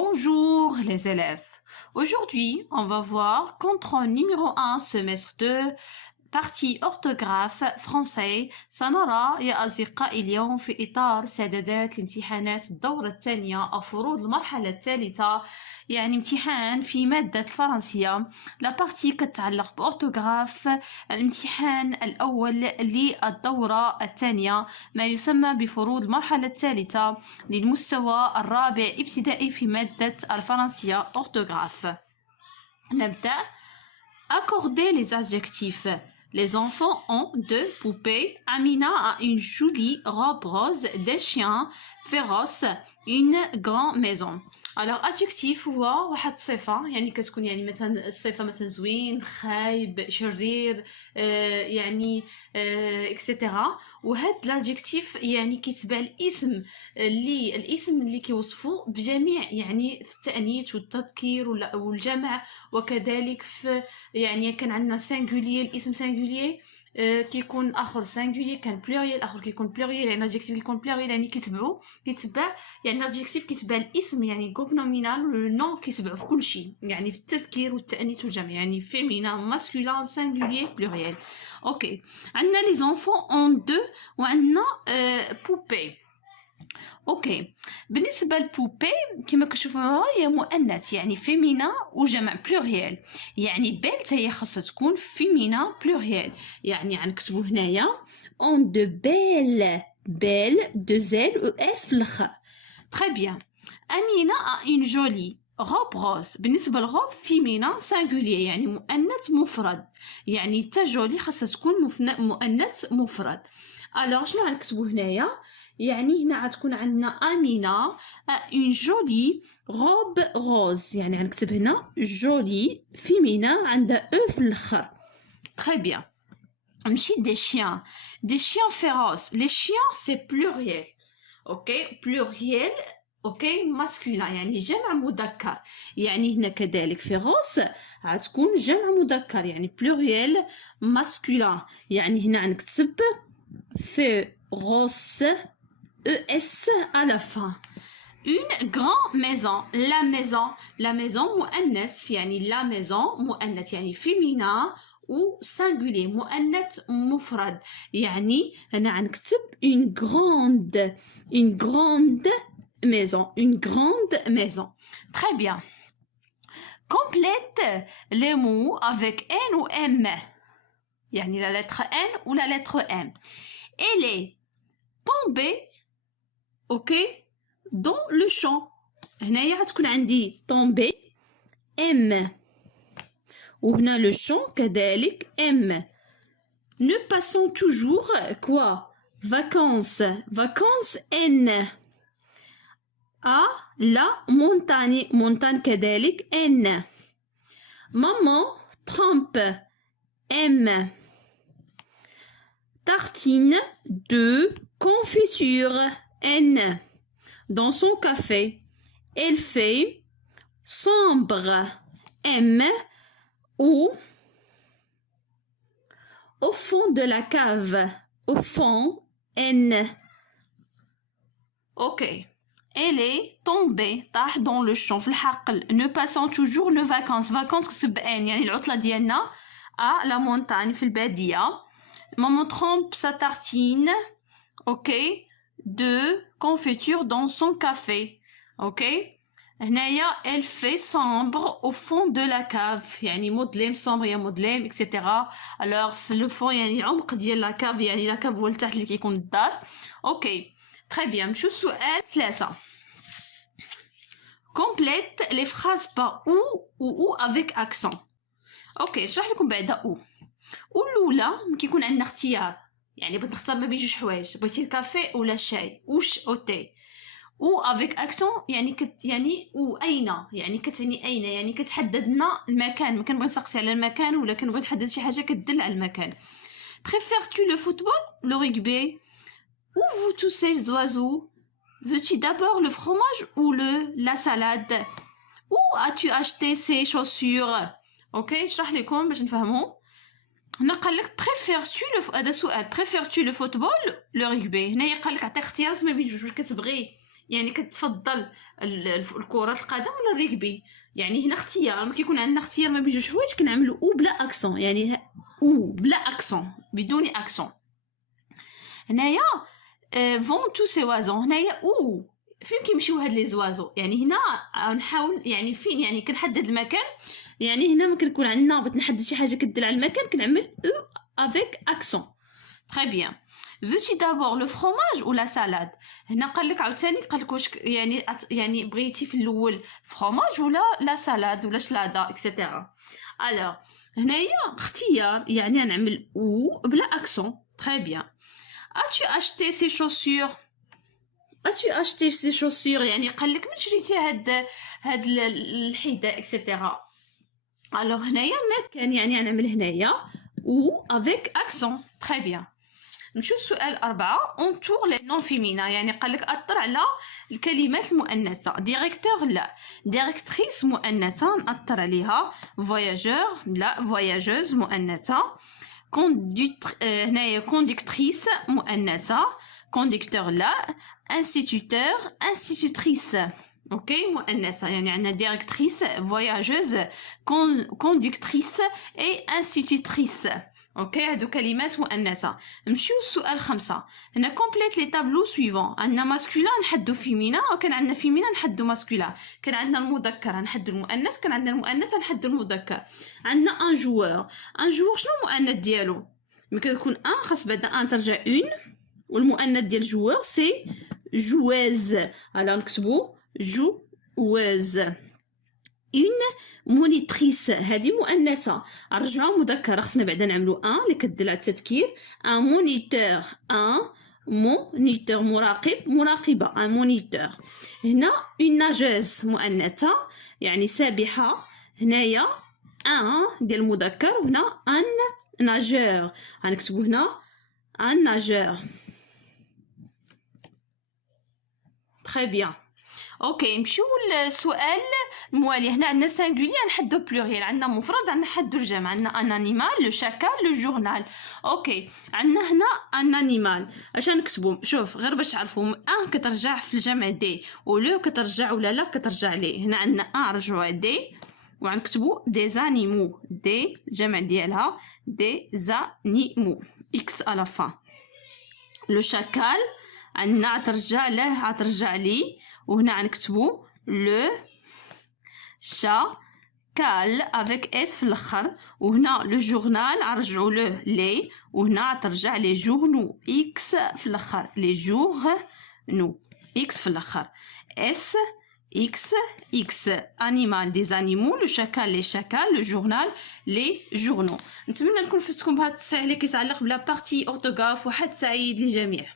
Bonjour les élèves. Aujourd'hui, on va voir contrôle numéro 1 semestre 2 partie orthographe français. سنرى يا أصدقائي اليوم في إطار استعدادات لامتحانات الدورة الثانية أو فروض المرحلة الثالثة، يعني امتحان في مادة الفرنسية. لا بارتي كتعلق بأورثوغراف، الامتحان الأول للدورة الثانية ما يسمى بفروض المرحلة الثالثة للمستوى الرابع ابتدائي في مادة الفرنسية أورثوغراف. نبدأ. Accorder les adjectifs. Les enfants ont deux poupées. Amina a une jolie robe rose, des chiens féroces, une grande maison. Alors adjectif هو واحد صفة، يعني كتكون يعني مثلا الصفة مثلا زوين، خايب، شرير، يعني اكسيتيرا. وهاد الادجكتيف يعني كيتبع الاسم اللي كيوصفو بجميع، يعني في التأنيث والتذكير والجمع، وكذلك في يعني كان عندنا سينغولير، الاسم سينغولير كيكون اخر سينغولير، كان بلوريال اخر كيكون بلوريال، يعني الادجكتيف كيكون بلوريال، يعني كيتبع يعني الادجكتيف كيتبع الاسم، يعني جروب نومينال لو نون كيتبعو في كل شيء، يعني في التذكير والتأنيث والجمع، يعني فيمينا ماسكولين سينغولير بلوريال. اوكي، عندنا لي زونفون اون دو وعندنا بوبي. اوكي، بالنسبه للبوبي كما كتشوفوها هي مؤنث، يعني فيمينا وجمع بلوريال، يعني بيل حتى هي خاصها تكون فيمينا بلوريال، يعني غنكتبوا هنايا اون دو بيل دو زيل او اس في الاخر. تري بيان. امينه ا اون جولي روب روز. بالنسبه للروب فيمينا سينغولير، يعني مؤنث مفرد، يعني حتى جولي خاصها تكون مؤنث مفرد. الوغ شنو غنكتبوا هنايا؟ يعني هنا غتكون عندنا أمينة اون جولي روب روز، يعني غنكتب هنا جولي فيمينا عندها او في الاخر. تري بيان. نمشي دي شيان فيروس. لي شيان سي بلوريال. اوكي، بلوريال. اوكي، ماسكولين يعني جمع مذكر، يعني هنا كذلك فيروس غتكون جمع مذكر، يعني بلوريال ماسكولين، يعني هنا غنكتب فيروس ES à la fin. Une grande maison. La maison مؤنث، يعني la maison مؤنث، يعني féminin و singulier مؤنث مفرد، يعني هنا غنكتب une grande maison. Très bien. Complète les mots avec N ou M، يعني la lettre N ou la lettre M. Elle est tombée اوكي دون لو شون. هنايا غتكون عندي طومبي ام، وهنا لو شون كذلك ام. نو باسون توجور كوا فاكونس ان. ا لا مونتاني كذلك ان. مامون ترامب ام. tartine de confiture N. Dans son café, elle fait sombre M. Ou au fond de la cave, au fond N. Ok. Elle est tombée طاح dans le champ في الحقل. Ne passons toujours nos vacances كسب N، يعني العطلة ديالنا à la montagne في البادية. Maman trempe sa tartine, ok, de confiture dans son café, ok. هنايا elle fait sombre au fond de la cave، يعني مظلم، sombre يا مظلم etc. alors في لو فون يعني العمق ديال لا كاف، يعني لا كاف هو لتحت اللي كيكون الدار. اوكي تري بيان. نمشيو السؤال 3. complète les phrases par ou avec accent. اوكي، نشرح لكم بعدا او. والاولى كيكون عندنا اختيار، يعني بغيت نختار ما بين جوج حوايج، بغيتي الكافي ولا الشاي، وش او تي. او افيك اكسون يعني يعني و اين، يعني كتعني اين، يعني كتحدد لنا المكان. ما كنبغي نسقسي على المكان ولا كنبغي نحدد شي حاجه كتدل على المكان. بريفيرتو لو فوتبول لو رugby ou vous tous ces oiseaux veux-tu d'abord le fromage ou la salade où as-tu acheté ces chaussures. اوكي نشرح لكم باش نفهموا. هنا قال لك بريفيرتو هذا سؤال، بريفيرتو لو فوتبول لو رugby. هنايا قال لك عطيك اختيارات ما بين جوج، كتبغي يعني كتفضل الكرة القدم ولا الريغبي؟ يعني هنا اختيار، لما كيكون عندنا اختيار ما بين جوج حوايج كنعملو او بلا اكسون، يعني او بلا اكسون بدون اكسون. هنايا فون تو سي وازون، هنايا او فين كيمشيو هاد لي زوازو، يعني هنا نحاول يعني فين، يعني كنحدد المكان، يعني هنا ممكن يكون عندنا بغيت نحدد شي حاجه كدل على المكان كنعمل او افيك اكسون. تري بيان. veux-tu d'abord le fromage ou la salade؟ هنا قال لك عاوتاني، قال لك واش يعني بغيتي في الاول فروماج ولا لا سالاد ولا شلاضه اكسيتيرا. الوغ هنايا اختيار يعني نعمل او بلا اكسون. تري بيان. as-tu acheté ces chaussures؟ as-tu acheté ces chaussures يعني قال لك من شريتي هاد الحذاء اكسيتيرا. الوغ هنايا المكان يعني نعمل هنايا او افيك اكسون. تري بيان. نشوف سؤال 4. انطور لي نون فيمينا، يعني قال لك اطر على الكلمات المؤنثه. ديريكتور لا، ديريكتريس مؤنثه نأطر عليها. فواياجور لا، فواياجوز مؤنثه. هنايا كوندكتريس مؤنثه. كوندكتور لا. انستيتوتور انستيتوتريس اوكي مؤنثه، يعني عندنا ديريكتريس فواياجوز كوندكتريس اي انستيتوتريس. اوكي هادو كلمات مؤنثه. نمشيو للسؤال 5. هنا كومبليت لي تابلو سويفون. عندنا ماسكولا نحدو فيمينا، وكان عندنا فيمينا نحدو ماسكولا. كان عندنا المذكر نحدو المؤنث، كان عندنا المؤنث نحدو المذكر. عندنا ان جوور. ان جوور شنو المؤنث ديالو؟ ملي كتكون ان خاص بعدا ان ترجع اون، والمؤنث ديال جوور سي جواز. على نكتبو جواز. اون مونيتريس هذه مؤنثه، نرجعوها مذكره خصنا بعدا نعملو ان اللي كدل على التذكير. ان مونيتور، ان مونيتور مراقب مراقبه، ان مونيتور. هنا اون ناجوز مؤنثه يعني سابحه، هنايا ان ديال المذكر، وهنا ان ناجور غنكتبو هنا ان ناجور. تري بيان. اوكي نمشيو للسؤال الموالي. هنا عندنا سانغولير نحدو بلوريال، عندنا مفرد عندنا نحدو الجمع. عندنا ان انيمال لو شاكال لو جورنال. اوكي عندنا هنا ان انيمال اش نكتبو؟ شوف غير باش تعرفوا، ان كترجع في الجمع دي، ولو كترجع ولا لا كترجع ليه. هنا عندنا ان رجعوها دي، وغنكتبو دي زانيمو، دي الجمع ديالها دي زانيمو اكس على فان. لو شاكال عندنا عترجع له عترجع لي، وهنا غنكتبو لو شاكال افيك اس في الاخر. وهنا لو جورنال غنرجعو له لي، وهنا غترجع لي جورنو اكس في الاخر. لي جورنو اكس في الاخر. اس اكس اكس. انيمال دي زانيمو، لو شاكال لي شاكال، لو جورنال لي جورنو. نتمنى نكون فزتكم بهذا التصحيح اللي كيتعلق بلا بارتي اورتوغراف. وحد سعيد للجميع.